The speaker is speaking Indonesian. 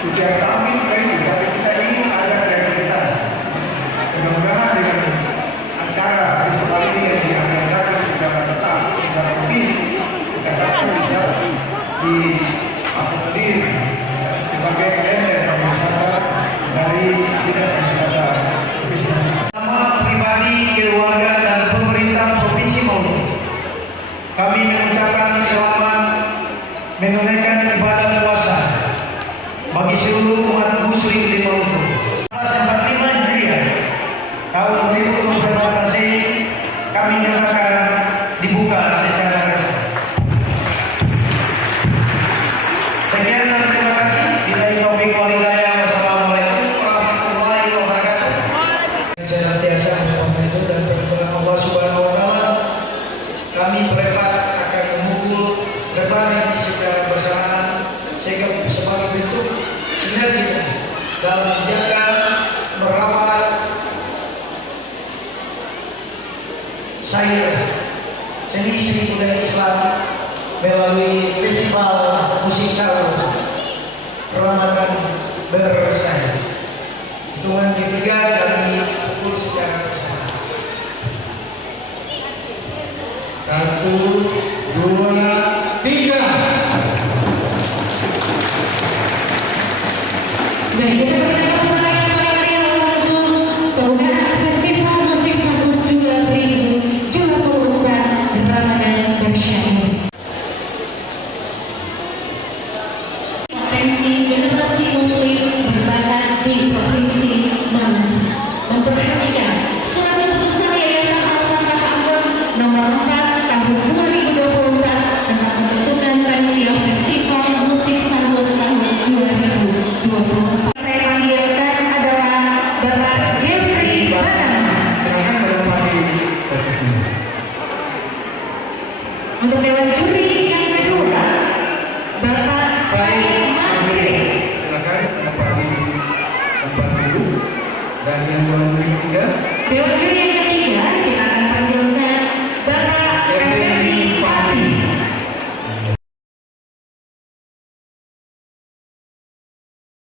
Setiap kami itu, tapi kita ingin ada kreativitas. Mudah-mudahan dengan acara festival ini yang diagendakan secara tetap, secara rutin, kita dapat bisa diakomodir sebagai kalender pariwisata dari Dinas Wisata. Nama pribadi, keluarga dan pemerintah Provinsi Maluku, kami mengucapkan selamat menunaikan ibadah puasa bagi seluruh umat muslim di Maluku. 1445 Hijriah tahun 2024 kami nyatakan dibuka secara resmi. Sekian dan terima kasih. Billahi taufiq wal hidayah. Wassalamualaikum warahmatullahi wabarakatuh. Senantiasa memohon itu dan pertolongan Allah Subhanahu wa taala. Kami berepat akan memukul berbagai secara bersamaan sehingga sebagai bentuk sinergitas dalam menjaga, merawat seni budaya Islam melalui festival musik sahur Ramadan bersama. Hitungan ketiga kami pukul secara bersama. 1, 2, 3. Baik, kita persilakan pasangan paling meriah untuk pembukaan Festival Musik Sahur 2024 Ramadan Bersyair. Potensi generasi Muslim berbakat di Provinsi Maluku memperhatikan surat keputusan Yayasan Al-Fatah Ageng nomor 4 tahun 2024 tentang pembentukan panitia Festival Musik Sahur tahun 2024.